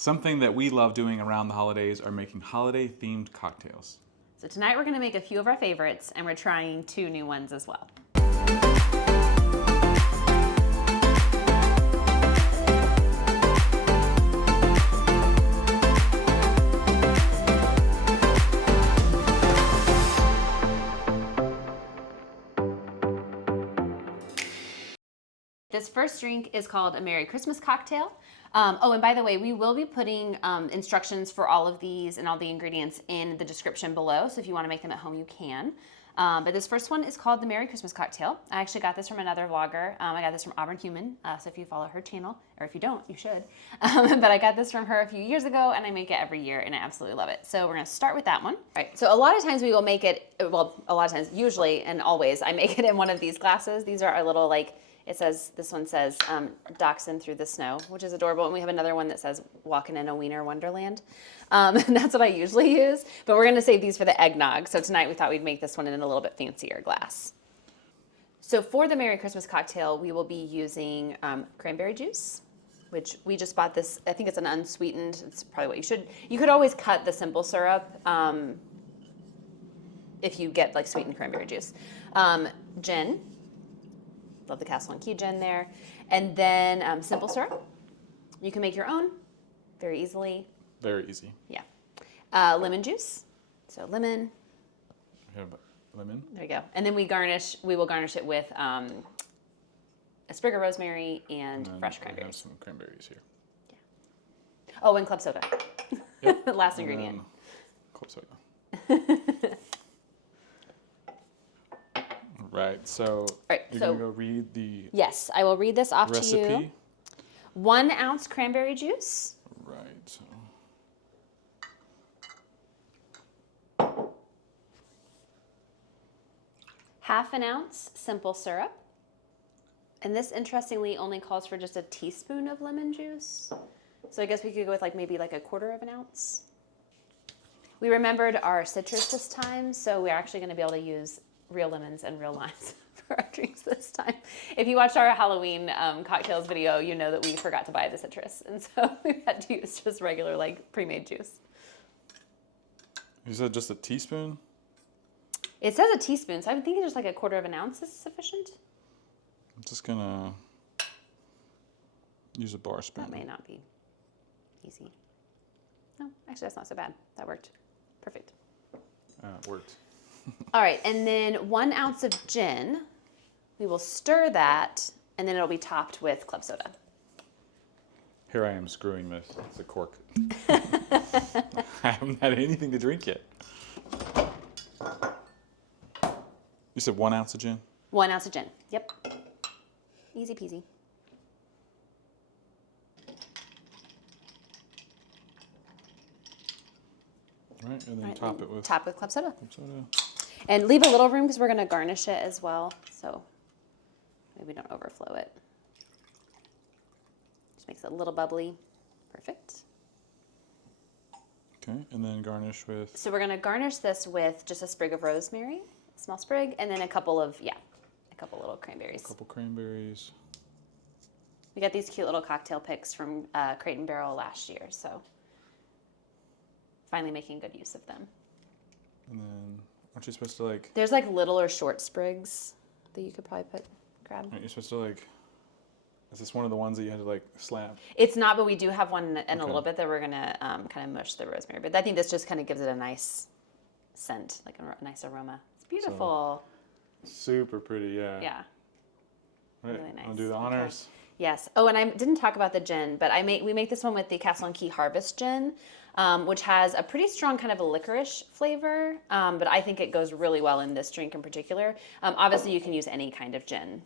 Something that we love doing around the holidays are making holiday-themed cocktails. So tonight we're going to make a few of our favorites, and we're trying 2 new ones as well. This first drink is called a Merry Christmas Cocktail. Oh, and by the way, we will be putting instructions for all of these and all the ingredients in the description below, so if you want to make them at home, you can. But this first one is called the Merry Christmas Cocktail. I actually got this from another vlogger. I got this from Auburn Human, so if you follow her channel, or if you don't, you should. But I got this from her a few years ago, and I make it every year, and I absolutely love it. So we're going to start with that one. All right, so a lot of times we will make it, well, a lot of times, usually and always, I make it in one of these glasses. These are our little, like, it says, this one says, Dachshund Through the Snow, which is adorable. And we have another one that says, Walking in a Wiener Wonderland. And that's what I usually use. But we're going to save these for the eggnog. So tonight we thought we'd make this one in a little bit fancier glass. So for the Merry Christmas Cocktail, we will be using cranberry juice, which we just bought this. I think it's an unsweetened. It's probably what you should. You could always cut the simple syrup if you get like sweetened cranberry juice. Gin. Love the Castle and Key gin there. And then simple syrup. You can make your own very easily. Very easy. Yeah. Lemon juice. So lemon. We have lemon. There you go. And then we will garnish it with a sprig of rosemary and fresh cranberries. We have some cranberries here. Yeah. Oh, and club soda. Yep. Last ingredient. Club soda. Right, so you're going to go read the Yes, I will read this off recipe. to you. 1 ounce cranberry juice. Right. Half an ounce simple syrup. And this, interestingly, only calls for just a teaspoon of lemon juice. So I guess we could go with like maybe like 1/4 of an ounce. We remembered our citrus this time, so we're actually going to be able to use real lemons and real limes for our drinks this time. If you watched our Halloween cocktails video, you know that we forgot to buy the citrus. And so we had to use just regular like pre-made juice. You said just a teaspoon? It says a teaspoon, so I'm thinking just like 1/4 of an ounce is sufficient. I'm just going to use a bar spoon. That may not be easy. No, actually that's not so bad. That worked. Perfect. It worked. All right, and then 1 ounce of gin. We will stir that, and then it'll be topped with club soda. Here I am screwing the cork. I haven't had anything to drink yet. You said 1 ounce of gin? 1 ounce of gin, yep. Easy peasy. All right, and then top it with club soda. club soda. And leave a little room because we're going to garnish it as well. So maybe we don't overflow it. Just makes it a little bubbly. Perfect. Okay, and then garnish with? So we're going to garnish this with just a sprig of rosemary, a small sprig, and then a couple little cranberries. A couple cranberries. We got these cute little cocktail picks from Crate and Barrel last year, so finally making good use of them. And then, aren't you supposed to like? There's like little or short sprigs that you could probably grab. Aren't you supposed to like? Is this one of the ones that you had to like slap? It's not, but we do have one in a little bit that we're gonna kind of mush the rosemary. But I think this just kind of gives it a nice scent, like a nice aroma. It's beautiful. So, super pretty, yeah. Yeah. Right. Really nice. I'll do the honors. Okay. Yes. Oh, and I didn't talk about the gin, but we make this one with the Castle and Key Harvest gin, which has a pretty strong kind of a licorice flavor, but I think it goes really well in this drink in particular. Obviously, you can use any kind of gin.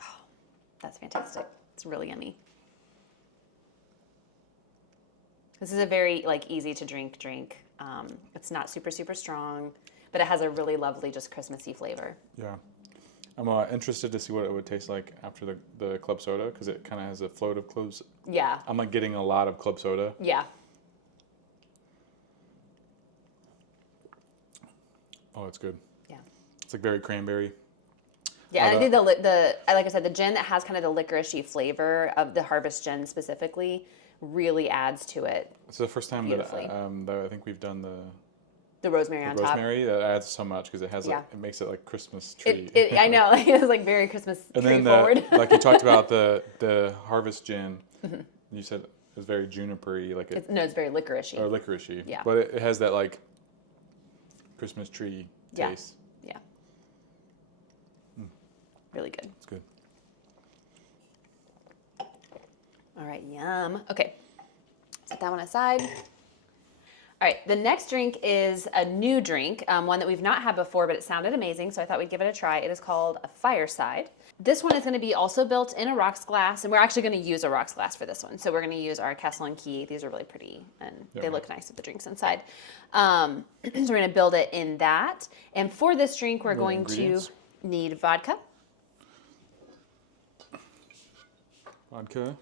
Oh, that's fantastic. It's really yummy. This is a very easy to drink drink. It's not super, super strong, but it has a really lovely, just Christmassy flavor. Yeah. I'm interested to see what it would taste like after the club soda, because it kind of has a float of clubs. Yeah. I'm like getting a lot of club soda. Yeah. Oh, it's good. Yeah. It's like very cranberry. Yeah, and I think like I said, the gin that has kind of the licoricey flavor of the Harvest Gin specifically really adds to it. It's the first time that I think we've done The rosemary on top. rosemary. That adds so much because it has Yeah. it makes it like Christmas tree. I know, like it was like very Christmas And tree then forward. like you talked about the Harvest Gin. You said it was very junipery, like it's very licoricey. or licoricey. Yeah. But it has that like Christmas tree taste. Yeah. Really good. It's good. All right, yum. Okay, set that one aside. All right, the next drink is a new drink, one that we've not had before, but it sounded amazing, so I thought we'd give it a try. It is called a Fireside. This one is going to be also built in a rocks glass, and we're actually going to use a rocks glass for this one. So we're going to use our Castle and Key. These are really pretty, and they look nice with the drinks inside. So we're going to build it in that. And for this drink, we're going to need vodka. Vodka.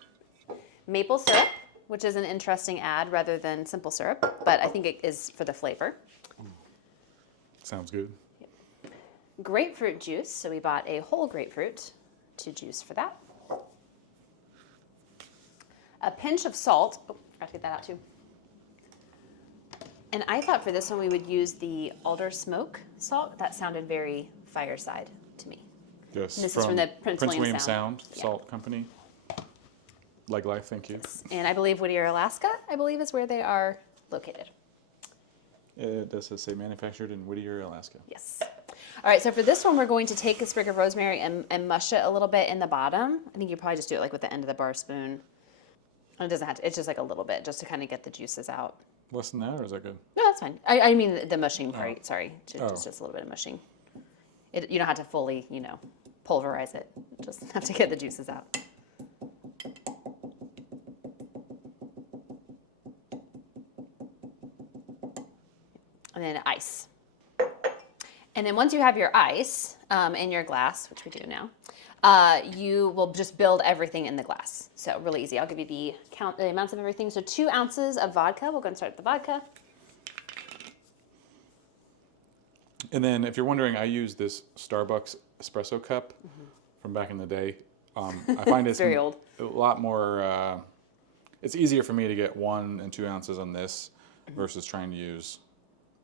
Maple syrup, which is an interesting add rather than simple syrup, but I think it is for the flavor. Sounds good. Grapefruit juice, so we bought a whole grapefruit to juice for that. A pinch of salt. Oh, I have to get that out too. And I thought for this one we would use the alder smoke salt. That sounded very Fireside to me. Yes. And this is from the Prince William Sound Salt Company. Like life, thank you. And I believe Whittier, Alaska, is where they are located. It does say manufactured in Whittier, Alaska. Yes. All right, so for this one, we're going to take a sprig of rosemary and mush it a little bit in the bottom. I think you probably just do it like with the end of the bar spoon. And it doesn't have to, it's just like a little bit, just to kind of get the juices out. Less than that, or is that good? No, that's fine. I mean the mushing part, sorry. Just a little bit of mushing. You don't have to fully, pulverize it. Just have to get the juices out. And then ice. And then once you have your ice in your glass, which we do now, you will just build everything in the glass. So really easy. I'll give you the amounts of everything. So 2 ounces of vodka. We'll go and start with the vodka. And then if you're wondering, I use this Starbucks espresso cup from back in the day. I find it's very old. A lot more, it's easier for me to get 1 and 2 ounces on this versus trying to use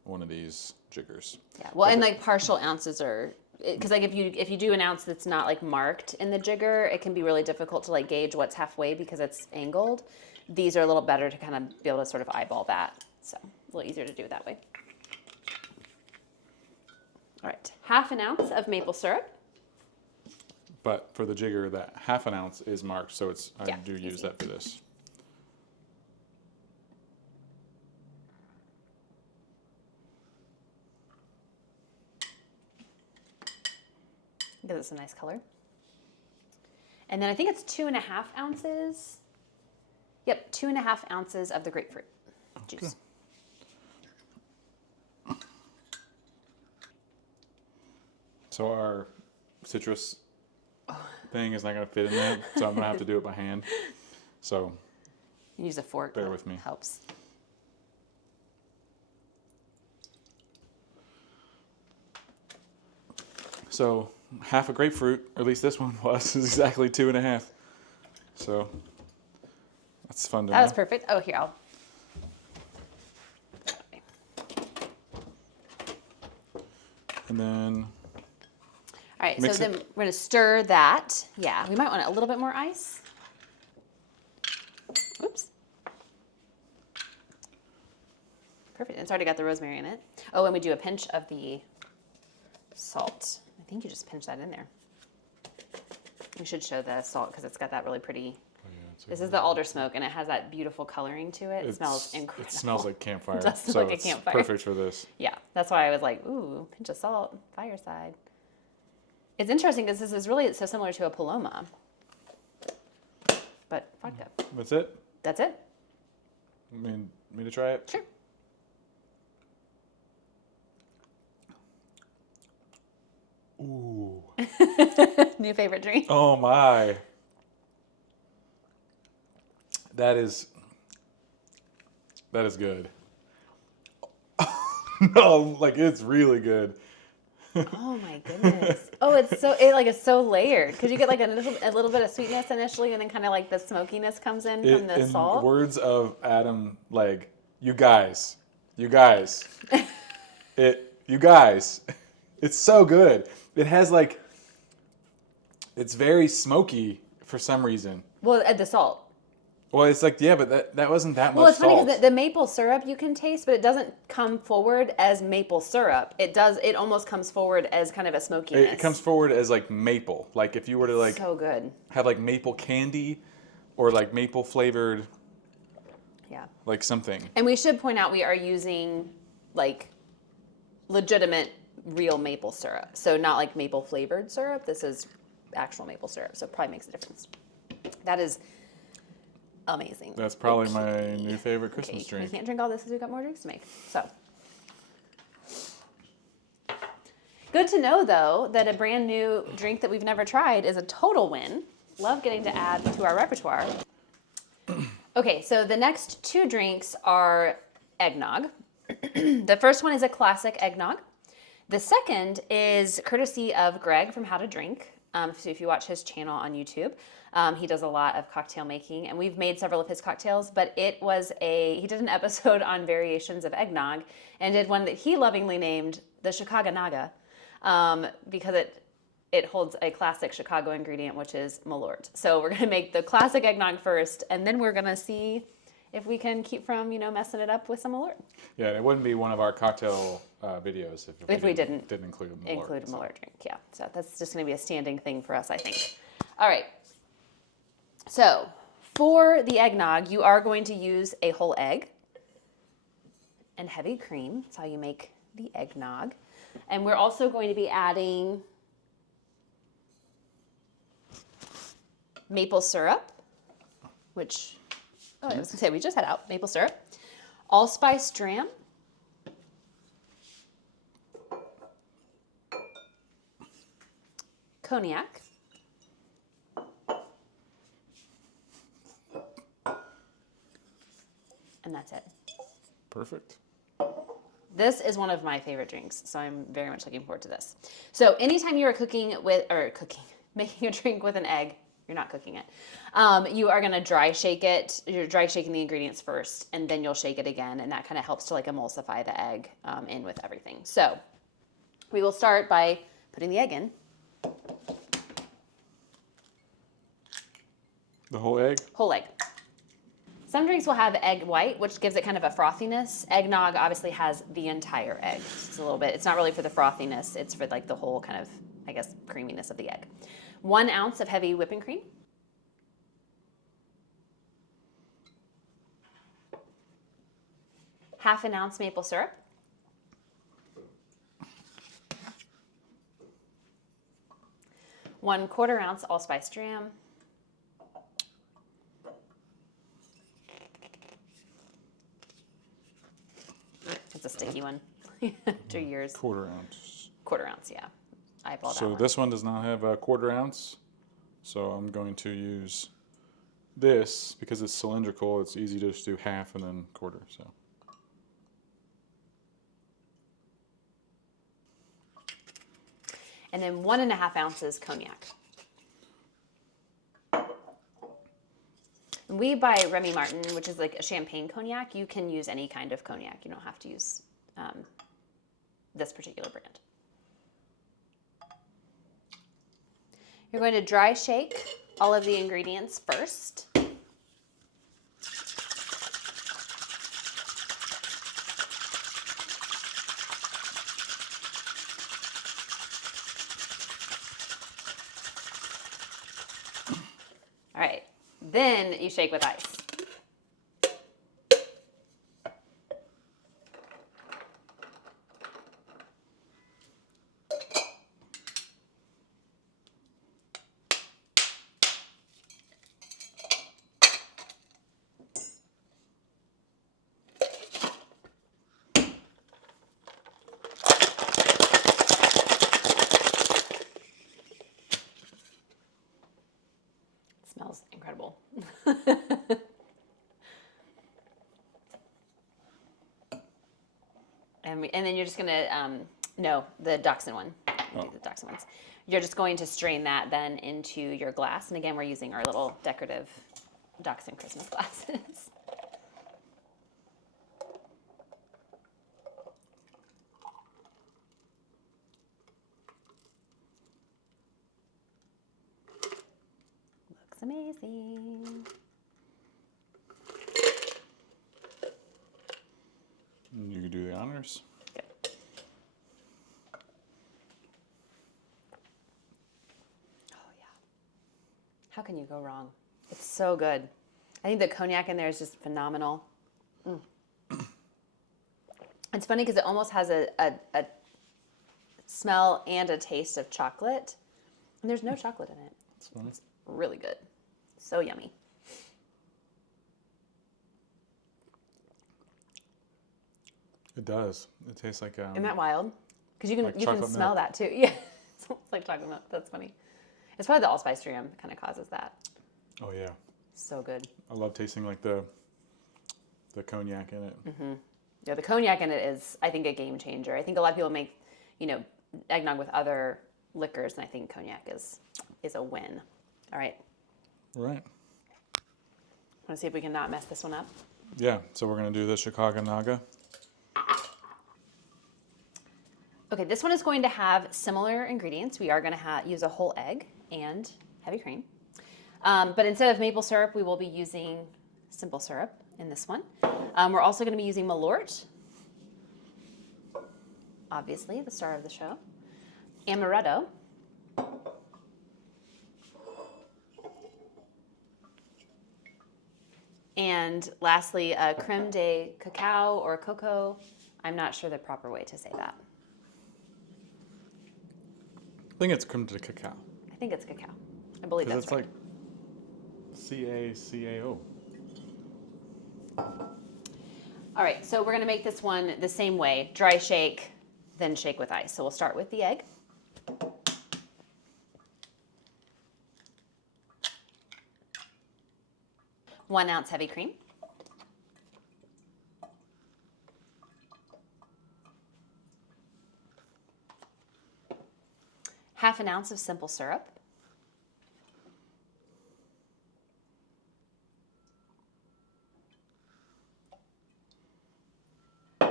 one of these jiggers. Yeah, well, and like partial ounces are, because like if you do an ounce that's not like marked in the jigger, it can be really difficult to like gauge what's halfway because it's angled. These are a little better to kind of be able to sort of eyeball that. So a little easier to do it that way. All right, 1/2 ounce of maple syrup. But for the jigger, that 1/2 ounce is marked, so I do easy. use that for this. Gives it some nice color. And then I think it's 2.5 ounces. Yep, 2.5 ounces of the grapefruit juice. So our citrus thing is not going to fit in that, so I'm going to have to do it by hand. So Use a fork. Bear with me. Helps. So half a grapefruit, or at least this one was, is exactly 2.5. So that's fun to know. That was perfect. Oh, here, I'll. And then All right, so mix then it. we're going to stir that. Yeah, we might want a little bit more ice. Oops. Perfect. It's already got the rosemary in it. Oh, and we do a pinch of the salt. I think you just pinch that in there. We should show the salt because it's got that really pretty. This is the alder smoke, and it has that beautiful coloring to it. It smells incredible. It smells like campfire. It does smell so like a it's campfire. perfect for this. Yeah, that's why I was like, ooh, pinch of salt, Fireside. It's interesting because this is really so similar to a Paloma, but vodka. That's it? That's it. I mean, me to try it? Sure. Ooh. New favorite drink. Oh my. That is good. No, like it's really good. Oh my goodness. Oh, it's so layered because you get like a little bit of sweetness initially, and then kind of like the smokiness comes in from the In salt. words of Adam Legg, you guys, you guys, you guys, it's so good. It has like, it's very smoky for some reason. Well, at the salt. Well, it's like, yeah, but that wasn't that Well, much it's funny salt. because the maple syrup you can taste, but it doesn't come forward as maple syrup. It almost comes forward as kind of a smokiness. It comes forward as like maple. Like if you were to like so good. have like maple candy or like maple flavored, Yeah. like something. And we should point out we are using like legitimate real maple syrup. So not like maple flavored syrup. This is actual maple syrup. So it probably makes a difference. That is amazing. That's probably my new favorite Christmas We drink. can't drink all this because we've got more drinks to make. So good to know though that a brand new drink that we've never tried is a total win. Love getting to add to our repertoire. Okay, so the next two drinks are eggnog. The first one is a classic eggnog. The second is courtesy of Greg from How to Drink. So if you watch his channel on YouTube, he does a lot of cocktail making, and we've made several of his cocktails, but he did an episode on variations of eggnog and did one that he lovingly named the Chicago Naga, because it holds a classic Chicago ingredient, which is Malort. So we're gonna make the classic eggnog first, and then we're gonna see if we can keep from, messing it up with some Malort. Yeah, it wouldn't be one of our cocktail videos if we didn't include Malort. Include a Malort drink, yeah. So that's just going to be a standing thing for us, I think. All right. So for the eggnog, you are going to use a whole egg and heavy cream. That's how you make the eggnog. And we're also going to be adding maple syrup, which, I was going to say, we just had out maple syrup, allspice dram, cognac, and that's it. Perfect. This is one of my favorite drinks, so I'm very much looking forward to this. So anytime you are making a drink with an egg, you're not cooking it, you are gonna dry shake it. You're dry shaking the ingredients first, and then you'll shake it again, and that kind of helps to like emulsify the egg in with everything. So we will start by putting the egg in. The whole egg? Whole egg. Some drinks will have egg white, which gives it kind of a frothiness. Eggnog obviously has the entire egg. It's not really for the frothiness. It's for like the whole kind of, I guess, creaminess of the egg. 1 ounce of heavy whipping cream. Half an ounce maple syrup. One 1/4 ounce allspice dram. It's a sticky one. 2 years. 1/4 ounce. 1/4 ounce, yeah. Eyeball that So one. this one does not have a 1/4 ounce. So I'm going to use this because it's cylindrical. It's easy to just do half and then 1/4. So. And then 1.5 ounces cognac. We buy Remy Martin, which is like a champagne cognac. You can use any kind of cognac. You don't have to use this particular brand. You're going to dry shake all of the ingredients first. All right, then you shake with ice. Smells incredible. And then you're just gonna, no, the Dachshund one. do the dachshund ones. You're just going to strain that then into your glass. And again, we're using our little decorative dachshund Christmas glasses. Looks amazing. You can do the honors. Good. Oh, yeah. How can you go wrong? It's so good. I think the cognac in there is just phenomenal. Mm. It's funny because it almost has a smell and a taste of chocolate. And there's no chocolate in it. It's really good. So yummy. It does. It tastes like Isn't that wild? Because you can like you can chocolate smell milk. that too. Yeah, it's almost like chocolate milk. That's funny. It's probably the allspice that kind of causes that. Oh yeah. So good. I love tasting like the cognac in it. Mm-hmm. Yeah, the cognac in it is, I think, a game changer. I think a lot of people make, eggnog with other liquors, and I think cognac is a win. All right. Right. Want to see if we can not mess this one up? Yeah. So we're gonna do the Chicago Naga. Okay, this one is going to have similar ingredients. We are going to use a whole egg and heavy cream. But instead of maple syrup, we will be using simple syrup in this one. We're also going to be using Malort, obviously the star of the show, amaretto, and lastly, creme de cacao or cocoa. I'm not sure the proper way to say that. I think it's creme de cacao. I think it's cacao. I believe that's It's right. like CACAO. All right, so we're gonna make this one the same way. Dry shake, then shake with ice. So we'll start with the egg. One ounce heavy cream. Half an ounce of simple syrup. All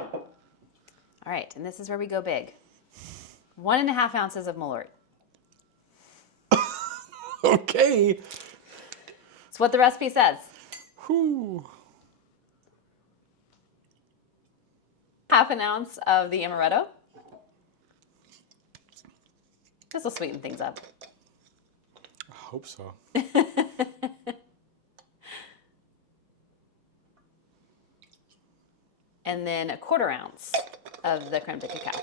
right, and this is where we go big. 1.5 ounces of Malort. Okay. It's what the recipe says. Whew. Half an ounce of the amaretto. This will sweeten things up. I hope so. And then 1/4 ounce of the creme de cacao.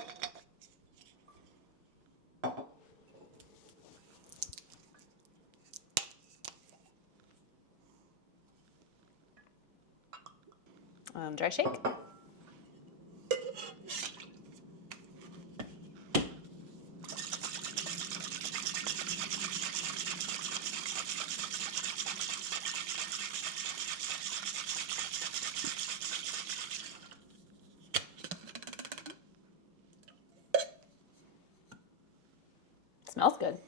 Dry shake. Smells good.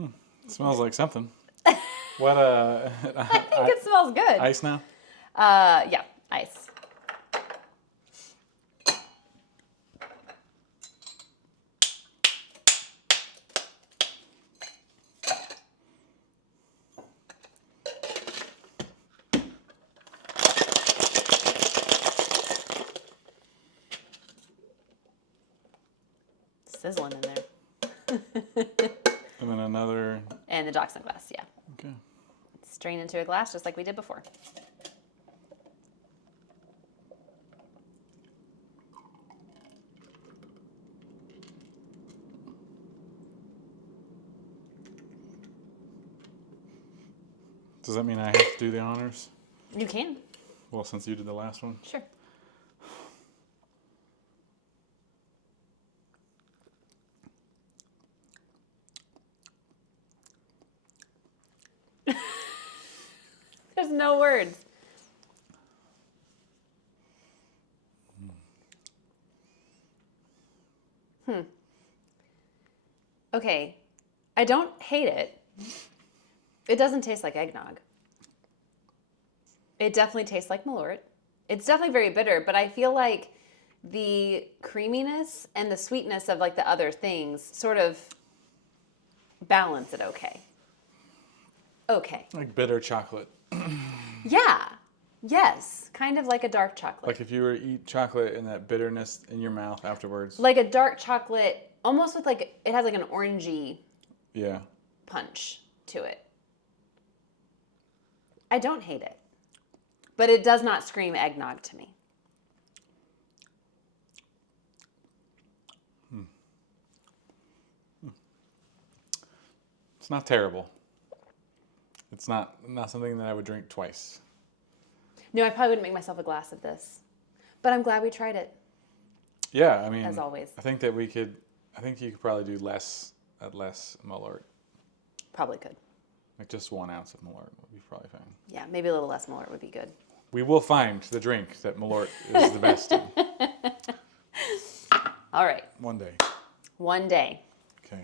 It smells like something. What I think it smells good. ice now? Yeah, ice. Sizzling in there. And then another. And the dachshund glass, yeah. Okay. Strain into a glass just like we did before. Does that mean I have to do the honors? You can. Well, since you did the last one. Sure. There's no words. Okay, I don't hate it. It doesn't taste like eggnog. It definitely tastes like Malort. It's definitely very bitter, but I feel like the creaminess and the sweetness of like the other things sort of balance it okay. Okay. Like bitter chocolate. Yeah. Yes. Kind of like a dark chocolate. Like if you were to eat chocolate and that bitterness in your mouth afterwards. Like a dark chocolate, almost with like, it has like an orangey Yeah. punch to it. I don't hate it. But it does not scream eggnog to me. It's not terrible. It's not something that I would drink twice. No, I probably wouldn't make myself a glass of this. But I'm glad we tried it. Yeah, I mean, as always. I think you could probably do less Malort. Probably could. Like just 1 ounce of Malort would be probably fine. Yeah, maybe a little less Malort would be good. We will find the drink that Malort is the best in. All right. One day. One day. Okay.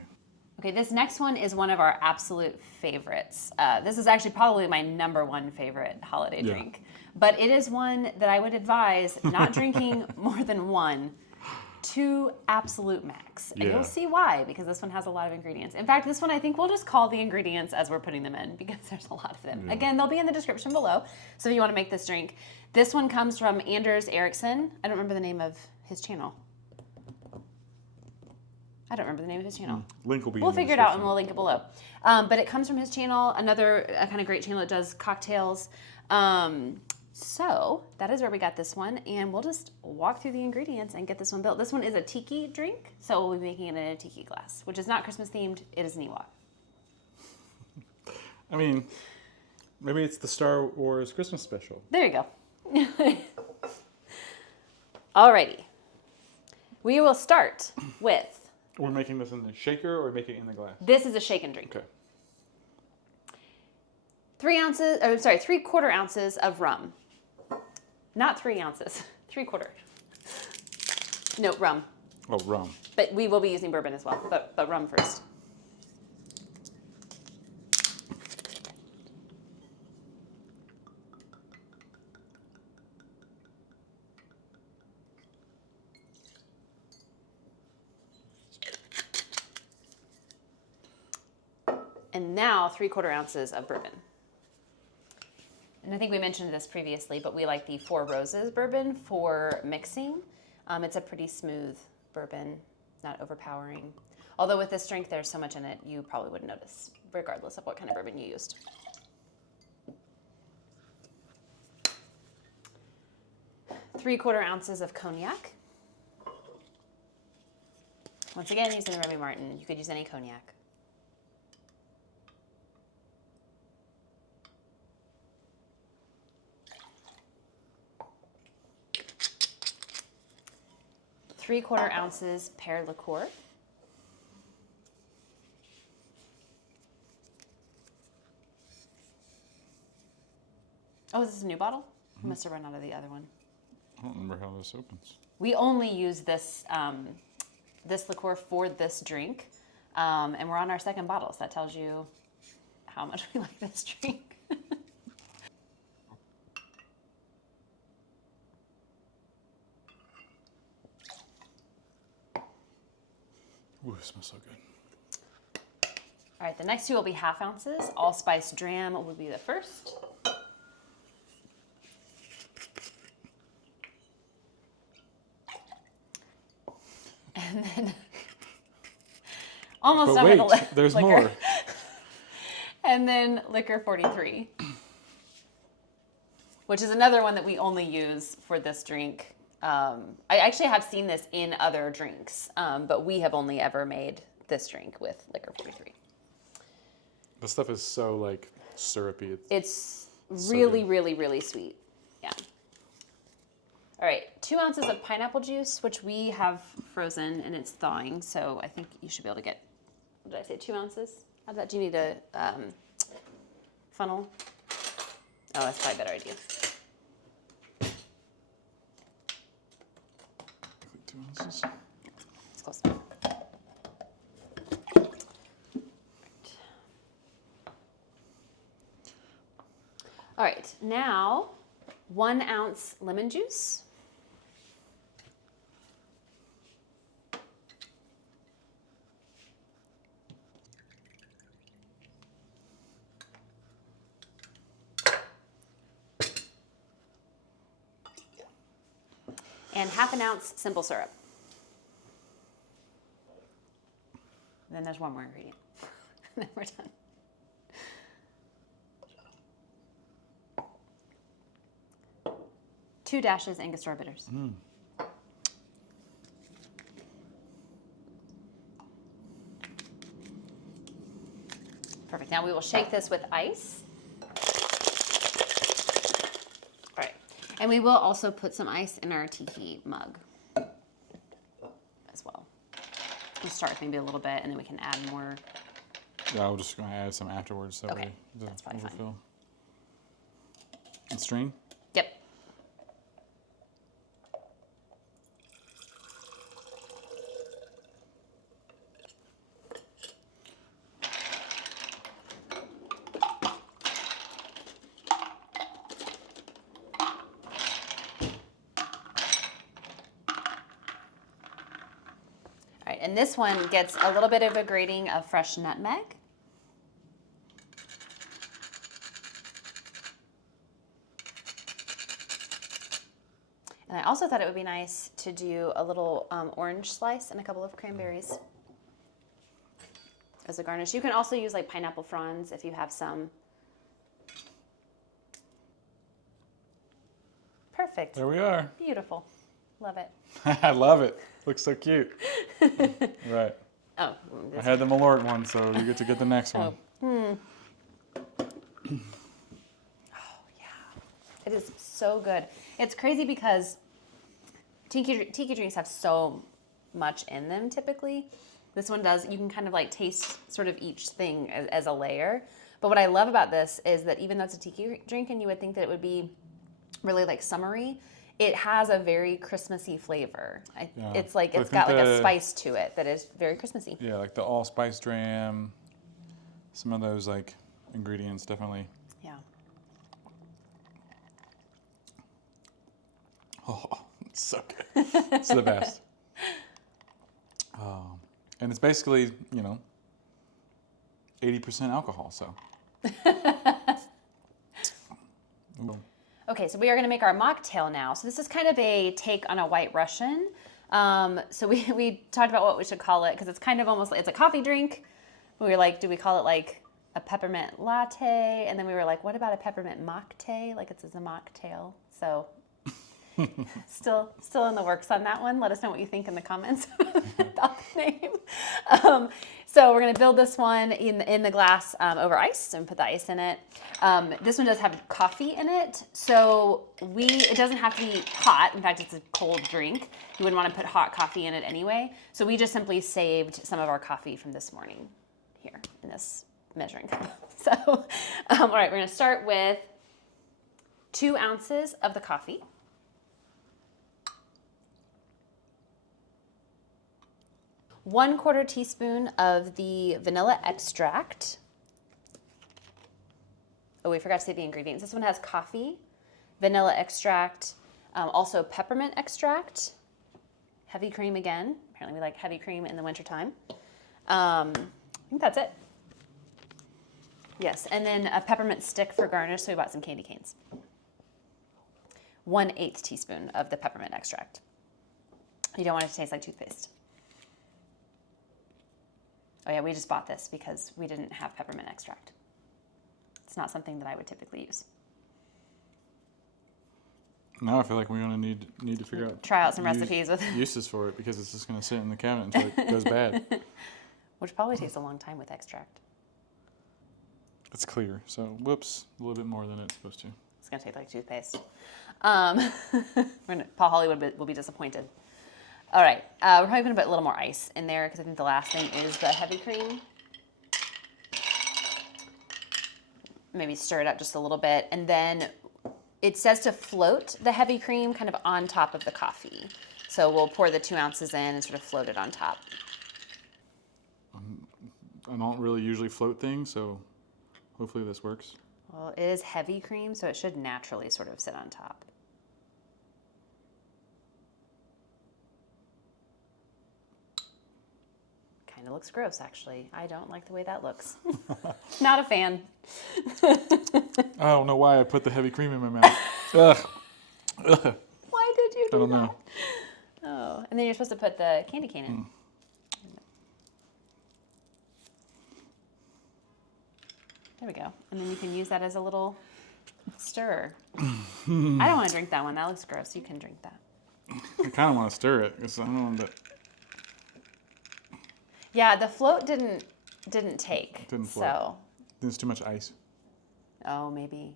Okay, this next one is one of our absolute favorites. This is actually probably my #1 favorite holiday drink. But it is one that I would advise not drinking more than 1, 2 absolute max. And you'll see why, because this one has a lot of ingredients. In fact, this one I think we'll just call the ingredients as we're putting them in because there's a lot of them. Again, they'll be in the description below. So if you want to make this drink. This one comes from Anders Ericsson. I don't remember the name of his channel. I don't remember the name of his channel. Link will be. We'll figure it out and we'll link it below. But it comes from his channel, another kind of great channel that does cocktails. So that is where we got this one, and we'll just walk through the ingredients and get this one built. This one is a tiki drink, so we'll be making it in a tiki glass, which is not Christmas themed. It is Niwa. I mean, maybe it's the Star Wars Christmas special. There you go. Alrighty. We will start with. We're making this in the shaker or making it in the glass? This is a shaken drink. Okay. 3/4 ounces of rum. Not 3 ounces, 3/4. No, rum. Oh, rum. But we will be using bourbon as well, but rum first. And now 3/4 ounces of bourbon. And I think we mentioned this previously, but we like the 4 Roses bourbon for mixing. It's a pretty smooth bourbon, not overpowering. Although with this drink, there's so much in it, you probably wouldn't notice, regardless of what kind of bourbon you used. Three-quarter ounces of cognac. Once again, using the Remy Martin. You could use any cognac. Three-quarter ounces pear liqueur. Oh, is this a new bottle? I must have run out of the other one. I don't remember how this opens. We only use this this liqueur for this drink, and we're on our 2nd bottle, so that tells you how much we like this drink. Ooh, it smells so good. All right, the next 2 will be 1/2 ounces. Allspice dram will be the first. And then almost done with the there's liquor. more. And then liquor 43, which is another one that we only use for this drink. I actually have seen this in other drinks, but we have only ever made this drink with liquor 43. This stuff is so like syrupy. It's so really, good. really, really sweet. Yeah. All right, 2 ounces of pineapple juice, which we have frozen and it's thawing, so I think you should be able to get, what did I say, 2 ounces? How did that, do you need a funnel? Oh, that's probably a better idea. 2 ounces. It's close. All right, now 1 ounce lemon juice. And 1/2 ounce simple syrup. And then there's one more ingredient. And then we're done. Two dashes Angostura bitters. Perfect. Now we will shake this with ice. All right. And we will also put some ice in our tiki mug as well. We'll start with maybe a little bit, and then we can add more. Yeah, I'm just going to add some afterwards. So Okay, that's probably fine. And strain? Yep. All right, and this one gets a little bit of a grating of fresh nutmeg. And I also thought it would be nice to do a little orange slice and a couple of cranberries as a garnish. You can also use like pineapple fronds if you have some. Perfect. There we are. Beautiful. Love it. I love it. Looks so cute. Right. Oh, I had the Malort one, so you get to get the next one. Oh, yeah. It is so good. It's crazy because tiki drinks have so much in them typically. This one does. You can kind of like taste sort of each thing as a layer. But what I love about this is that even though it's a tiki drink and you would think that it would be really like summery, it has a very Christmassy flavor. It's like it's got like a spice to it that is very Christmassy. Yeah, like the allspice dram. Some of those like ingredients definitely. Yeah. Oh, it's so good. It's the best. And it's basically, 80% alcohol, so. Okay, so we are going to make our mocktail now. So this is kind of a take on a White Russian. So we talked about what we should call it because it's kind of almost like it's a coffee drink. We were like, do we call it like a peppermint latte? And then we were like, what about a peppermint mocktail? Like it's a mocktail. So still in the works on that one. Let us know what you think in the comments about the name. So we're going to build this one in the glass over ice and put the ice in it. This one does have coffee in it, so it doesn't have to be hot. In fact, it's a cold drink. You wouldn't want to put hot coffee in it anyway. So we just simply saved some of our coffee from this morning here in this measuring cup. So, all right, we're going to start with 2 ounces of the coffee. 1/4 teaspoon of the vanilla extract. Oh, we forgot to say the ingredients. This one has coffee, vanilla extract, also peppermint extract, heavy cream again. Apparently we like heavy cream in the wintertime. I think that's it. Yes, and then a peppermint stick for garnish, so we bought some candy canes. 1/8 teaspoon of the peppermint extract. You don't want it to taste like toothpaste. Oh yeah, we just bought this because we didn't have peppermint extract. It's not something that I would typically use. Now I feel like we're gonna need to figure out try out some recipes with uses for it because it's just gonna sit in the cabinet until it goes bad. Which probably takes a long time with extract. It's clear, so whoops, a little bit more than it's supposed to. It's gonna taste like toothpaste. Paul Hollywood will be disappointed. All right, we're probably gonna put a little more ice in there because I think the last thing is the heavy cream. Maybe stir it up just a little bit, and then it says to float the heavy cream kind of on top of the coffee. So we'll pour the 2 ounces in and sort of float it on top. I don't really usually float things, so hopefully this works. Well, it is heavy cream, so it should naturally sort of sit on top. Kind of looks gross, actually. I don't like the way that looks. Not a fan. I don't know why I put the heavy cream in my mouth. Ugh. Ugh. Why did you do I don't that? know. Oh, and then you're supposed to put the candy cane in. There we go. And then you can use that as a little stirrer. I don't want to drink that one. That looks gross. You can drink that. I kind of want to stir it because I don't know that. Yeah, the float didn't take. It didn't float. So, There's too much ice. oh, maybe.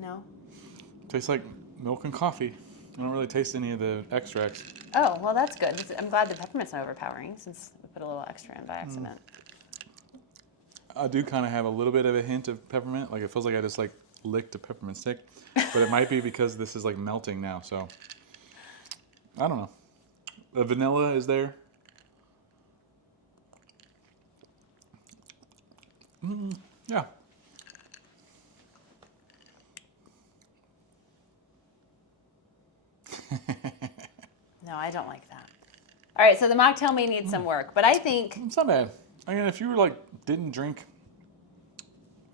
No? Tastes like milk and coffee. I don't really taste any of the extracts. Oh, well, that's good. I'm glad the peppermint's not overpowering since we put a little extra in by accident. I do kind of have a little bit of a hint of peppermint. Like it feels like I just like licked a peppermint stick. But it might be because this is like melting now, so I don't know. The vanilla is there. Yeah. No, I don't like that. All right, so the mocktail may need some work, but I think It's not bad. I mean, if you were like didn't drink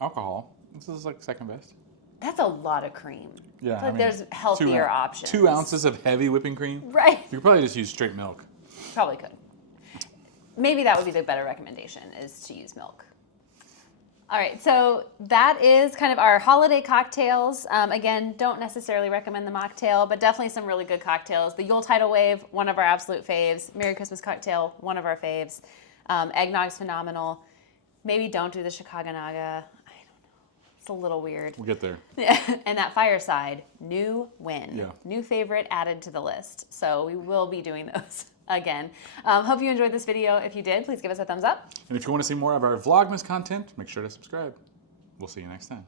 alcohol, this is like second best. that's a lot of cream. Yeah, I feel like there's healthier options. 2 ounces of heavy whipping cream. Right. You could probably just use straight milk. Probably could. Maybe that would be the better recommendation, is to use milk. All right, so that is kind of our holiday cocktails. Again, don't necessarily recommend the mocktail, but definitely some really good cocktails. The Yule Tidal Wave, one of our absolute faves. Merry Christmas Cocktail, one of our faves. Eggnog's phenomenal. Maybe don't do the Chicago Naga. I don't know. It's a little weird. We'll get there. And that Fireside, new win. Yeah. New favorite added to the list. So we will be doing those again. Hope you enjoyed this video. If you did, please give us a thumbs up. And if you want to see more of our Vlogmas content, make sure to subscribe. We'll see you next time.